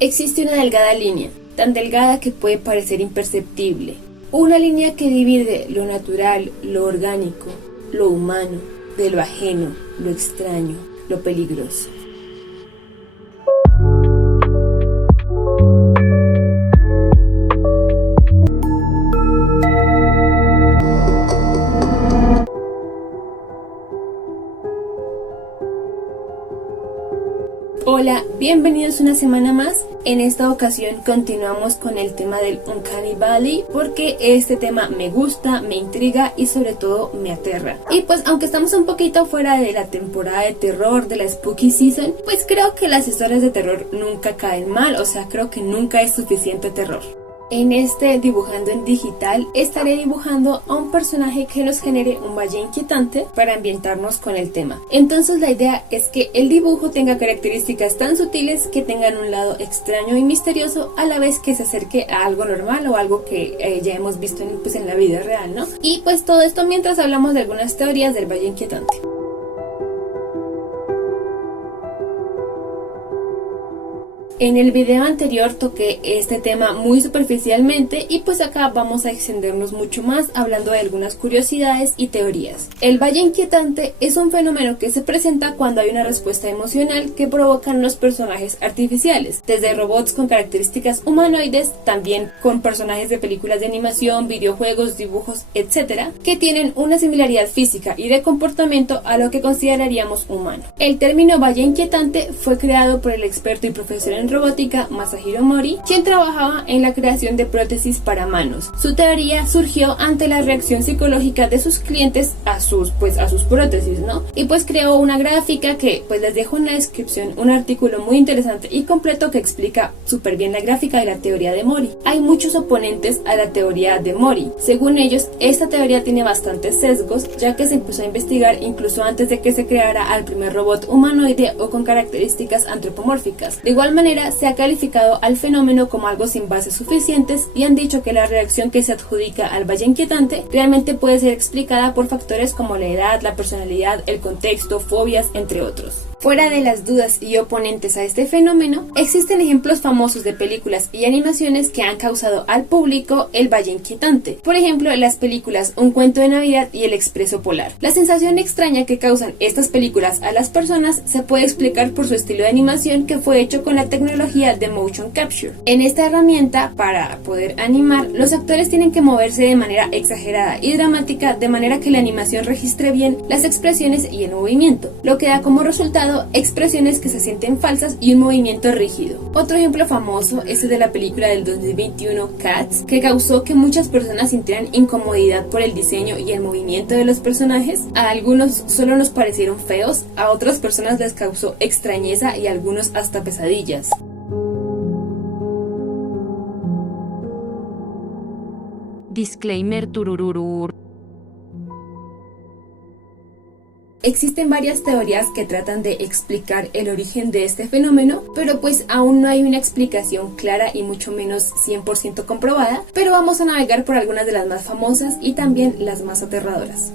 Existe una delgada línea, tan delgada que puede parecer imperceptible. Una línea que divide lo natural, lo orgánico, lo humano, de lo ajeno, lo extraño, lo peligroso. Hola, bienvenidos una semana más. En esta ocasión continuamos con el tema del Uncanny Valley porque este tema me gusta, me intriga y sobre todo me aterra. Y pues aunque estamos un poquito fuera de la temporada de terror, de la Spooky Season, pues creo que las historias de terror nunca caen mal, o sea, creo que nunca es suficiente terror. En este Dibujando en Digital estaré dibujando a un personaje que nos genere un valle inquietante para ambientarnos con el tema. Entonces la idea es que el dibujo tenga características tan sutiles que tengan un lado extraño y misterioso a la vez que se acerque a algo normal o algo que ya hemos visto en la vida real, ¿no? Y pues todo esto mientras hablamos de algunas teorías del valle inquietante. En el video anterior toqué este tema muy superficialmente y pues acá vamos a extendernos mucho más hablando de algunas curiosidades y teorías. El valle inquietante es un fenómeno que se presenta cuando hay una respuesta emocional que provocan los personajes artificiales, desde robots con características humanoides, también con personajes de películas de animación, videojuegos, dibujos, etc., que tienen una similaridad física y de comportamiento a lo que consideraríamos humano. El término valle inquietante fue creado por el experto y profesor en robótica Masahiro Mori, quien trabajaba en la creación de prótesis para manos. Su teoría surgió ante la reacción psicológica de sus clientes a sus prótesis, ¿no? Y pues creó una gráfica que pues les dejo en la descripción un artículo muy interesante y completo que explica súper bien la gráfica y la teoría de Mori. Hay muchos oponentes a la teoría de Mori. Según ellos, esta teoría tiene bastantes sesgos, ya que se empezó a investigar incluso antes de que se creara al primer robot humanoide o con características antropomórficas. De igual manera, se ha calificado al fenómeno como algo sin bases suficientes y han dicho que la reacción que se adjudica al valle inquietante realmente puede ser explicada por factores como la edad, la personalidad, el contexto, fobias, entre otros. Fuera de las dudas y oponentes a este fenómeno, existen ejemplos famosos de películas y animaciones que han causado al público el valle inquietante. Por ejemplo, las películas Un cuento de Navidad y El expreso polar. La sensación extraña que causan estas películas a las personas se puede explicar por su estilo de animación que fue hecho con la tecnología de motion capture. En esta herramienta, para poder animar, los actores tienen que moverse de manera exagerada y dramática de manera que la animación registre bien las expresiones y el movimiento, lo que da como resultado expresiones que se sienten falsas y un movimiento rígido. Otro ejemplo famoso es el de la película del 2021 Cats, que causó que muchas personas sintieran incomodidad por el diseño y el movimiento de los personajes. A algunos solo nos parecieron feos, a otras personas les causó extrañeza y a algunos hasta pesadillas. Disclaimer turururur. Existen varias teorías que tratan de explicar el origen de este fenómeno, pero pues aún no hay una explicación clara y mucho menos 100% comprobada, pero vamos a navegar por algunas de las más famosas y también las más aterradoras.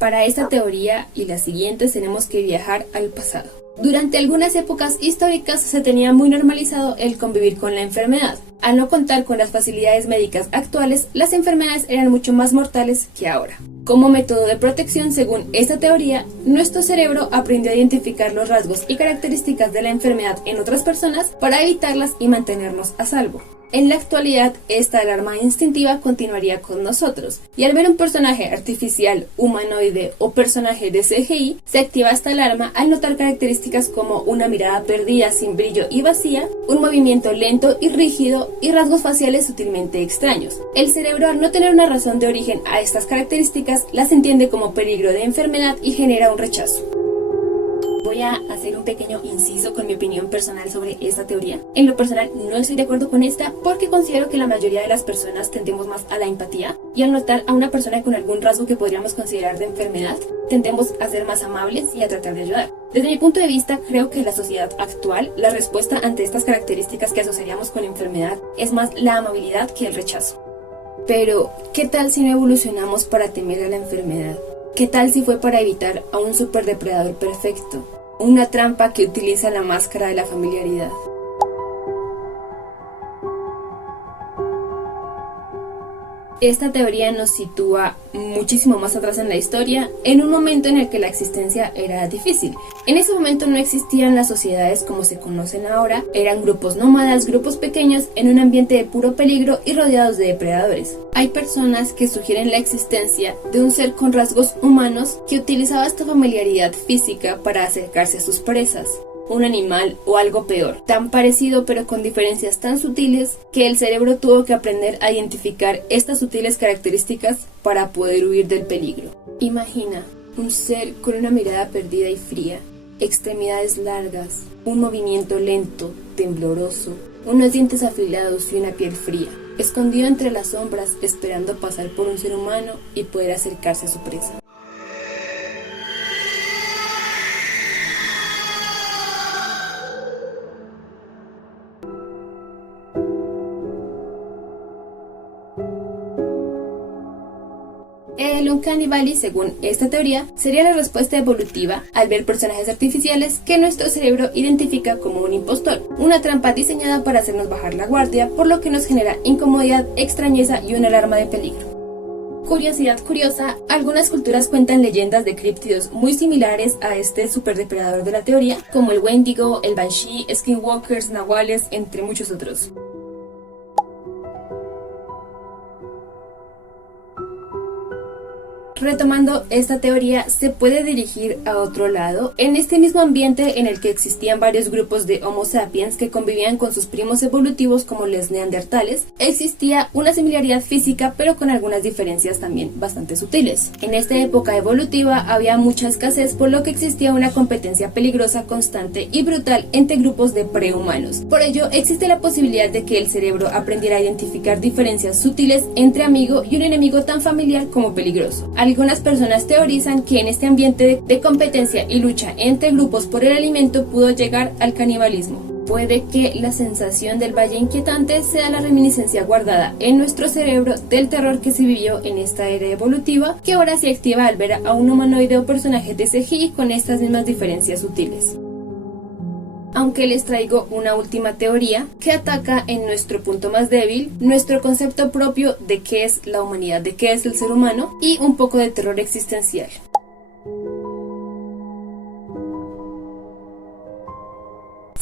Para esta teoría y las siguientes tenemos que viajar al pasado. Durante algunas épocas históricas se tenía muy normalizado el convivir con la enfermedad. Al no contar con las facilidades médicas actuales, las enfermedades eran mucho más mortales que ahora. Como método de protección, según esta teoría, nuestro cerebro aprendió a identificar los rasgos y características de la enfermedad en otras personas para evitarlas y mantenernos a salvo. En la actualidad, esta alarma instintiva continuaría con nosotros, y al ver un personaje artificial, humanoide o personaje de CGI, se activa esta alarma al notar características como una mirada perdida, sin brillo y vacía, un movimiento lento y rígido y rasgos faciales sutilmente extraños. El cerebro, al no tener una razón de origen a estas características, las entiende como peligro de enfermedad y genera un rechazo. Voy a hacer un pequeño inciso con mi opinión personal sobre esta teoría. En lo personal no estoy de acuerdo con esta porque considero que la mayoría de las personas tendemos más a la empatía y al notar a una persona con algún rasgo que podríamos considerar de enfermedad, tendemos a ser más amables y a tratar de ayudar. Desde mi punto de vista, creo que en la sociedad actual, la respuesta ante estas características que asociaríamos con enfermedad es más la amabilidad que el rechazo. Pero, ¿qué tal si no evolucionamos para temer a la enfermedad? ¿Qué tal si fue para evitar a un superdepredador perfecto? Una trampa que utiliza la máscara de la familiaridad. Esta teoría nos sitúa muchísimo más atrás en la historia, en un momento en el que la existencia era difícil. En ese momento no existían las sociedades como se conocen ahora, eran grupos nómadas, grupos pequeños, en un ambiente de puro peligro y rodeados de depredadores. Hay personas que sugieren la existencia de un ser con rasgos humanos que utilizaba esta familiaridad física para acercarse a sus presas. Un animal o algo peor, tan parecido pero con diferencias tan sutiles que el cerebro tuvo que aprender a identificar estas sutiles características para poder huir del peligro. Imagina un ser con una mirada perdida y fría, extremidades largas, un movimiento lento, tembloroso, unos dientes afilados y una piel fría, escondido entre las sombras esperando pasar por un ser humano y poder acercarse a su presa. El Uncanny Valley, según esta teoría, sería la respuesta evolutiva al ver personajes artificiales que nuestro cerebro identifica como un impostor, una trampa diseñada para hacernos bajar la guardia, por lo que nos genera incomodidad, extrañeza y una alarma de peligro. Curiosidad curiosa, algunas culturas cuentan leyendas de críptidos muy similares a este superdepredador de la teoría, como el Wendigo, el Banshee, Skinwalkers, Nahuales, entre muchos otros. Retomando esta teoría, se puede dirigir a otro lado. En este mismo ambiente en el que existían varios grupos de Homo sapiens que convivían con sus primos evolutivos como los neandertales, existía una similaridad física pero con algunas diferencias también bastante sutiles. En esta época evolutiva había mucha escasez, por lo que existía una competencia peligrosa, constante y brutal entre grupos de prehumanos. Por ello, existe la posibilidad de que el cerebro aprendiera a identificar diferencias sutiles entre amigo y un enemigo tan familiar como peligroso. Algunas personas teorizan que en este ambiente de competencia y lucha entre grupos por el alimento pudo llegar al canibalismo. Puede que la sensación del valle inquietante sea la reminiscencia guardada en nuestro cerebro del terror que se vivió en esta era evolutiva, que ahora se activa al ver a un humanoide o personaje de CGI con estas mismas diferencias sutiles. Aunque les traigo una última teoría que ataca en nuestro punto más débil, nuestro concepto propio de qué es la humanidad, de qué es el ser humano, y un poco de terror existencial.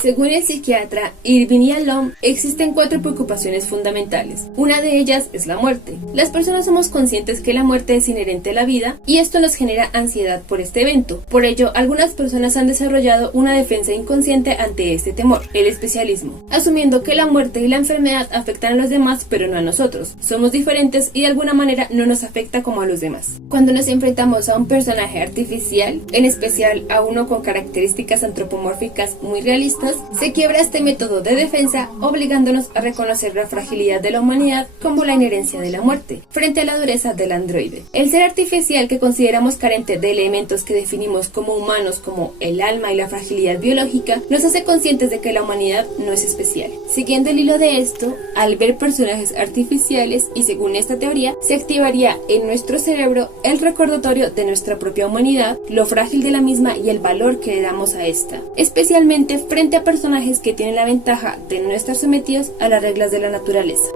Según el psiquiatra Irvin Yalom, existen 4 preocupaciones fundamentales. Una de ellas es la muerte. Las personas somos conscientes que la muerte es inherente a la vida y esto nos genera ansiedad por este evento. Por ello, algunas personas han desarrollado una defensa inconsciente ante este temor, el especialismo, asumiendo que la muerte y la enfermedad afectan a los demás pero no a nosotros. Somos diferentes y de alguna manera no nos afecta como a los demás. Cuando nos enfrentamos a un personaje artificial, en especial a uno con características antropomórficas muy realistas, se quiebra este método de defensa, obligándonos a reconocer la fragilidad de la humanidad como la inherencia de la muerte, frente a la dureza del androide. El ser artificial que consideramos carente de elementos que definimos como humanos, como el alma y la fragilidad biológica, nos hace conscientes de que la humanidad no es especial. Siguiendo el hilo de esto, al ver personajes artificiales y según esta teoría, se activaría en nuestro cerebro el recordatorio de nuestra propia humanidad, lo frágil de la misma y el valor que le damos a esta, especialmente frente a personajes que tienen la ventaja de no estar sometidos a las reglas de la naturaleza.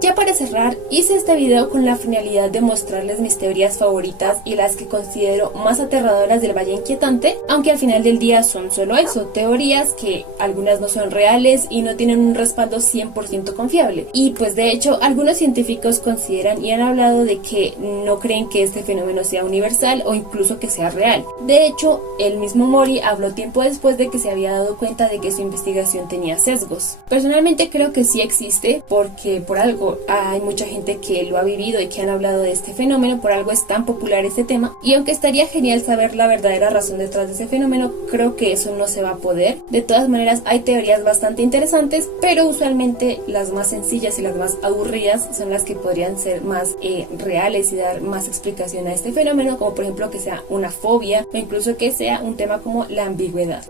Ya para cerrar, hice este video con la finalidad de mostrarles mis teorías favoritas y las que considero más aterradoras del Valle Inquietante, aunque al final del día son solo eso, teorías que algunas no son reales y no tienen un respaldo 100% confiable. Y pues de hecho, algunos científicos consideran y han hablado de que no creen que este fenómeno sea universal o incluso que sea real. De hecho, el mismo Mori habló tiempo después de que se había dado cuenta de que su investigación tenía sesgos. Personalmente creo que sí existe, porque por algo hay mucha gente que lo ha vivido y que han hablado de este fenómeno, por algo es tan popular este tema, y aunque estaría genial saber la verdadera razón detrás de ese fenómeno, creo que eso no se va a poder. De todas maneras, hay teorías bastante interesantes, pero usualmente las más sencillas y las más aburridas son las que podrían ser más reales y dar más explicación a este fenómeno, como por ejemplo que sea una fobia o incluso que sea un tema como la ambigüedad.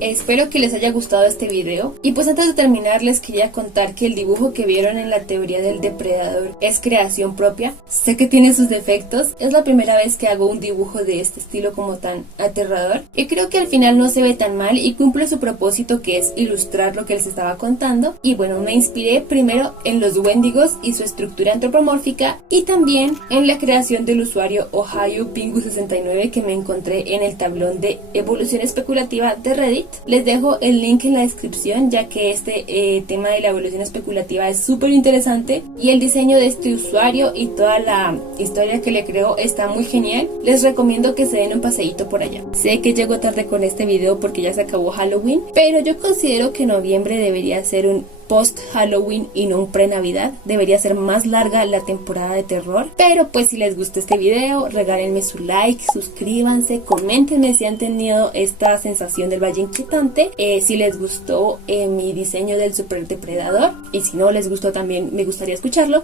Espero que les haya gustado este video y pues antes de terminar les quería contar que el dibujo que vieron en la teoría del depredador es creación propia. Sé que tiene sus defectos, es la primera vez que hago un dibujo de este estilo como tan aterrador y creo que al final no se ve tan mal y cumple su propósito, que es ilustrar lo que les estaba contando. Y bueno, me inspiré primero en los Wendigos y su estructura antropomórfica y también en la creación del usuario Ohio Pingu 69 que me encontré en el tablón de evolución especulativa de Reddit. Les dejo el link en la descripción, ya que este tema de la evolución especulativa es súper interesante y el diseño de este usuario y toda la historia que le creó está muy genial. Les recomiendo que se den un paseíto por allá. Sé que llego tarde con este video porque ya se acabó Halloween, pero yo considero que noviembre debería ser un post Halloween y no un pre Navidad. Debería ser más larga la temporada de terror, pero pues si les gusta este video, regálenme su like, suscríbanse, coméntenme si han tenido esta sensación del Valle Inquietante, si les gustó mi diseño del super depredador y si no les gustó también me gustaría escucharlo.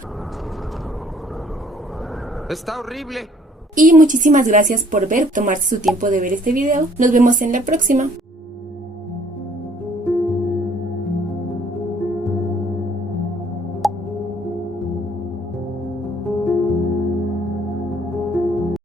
Está horrible. Y muchísimas gracias por tomarse su tiempo de ver este video. Nos vemos en la próxima.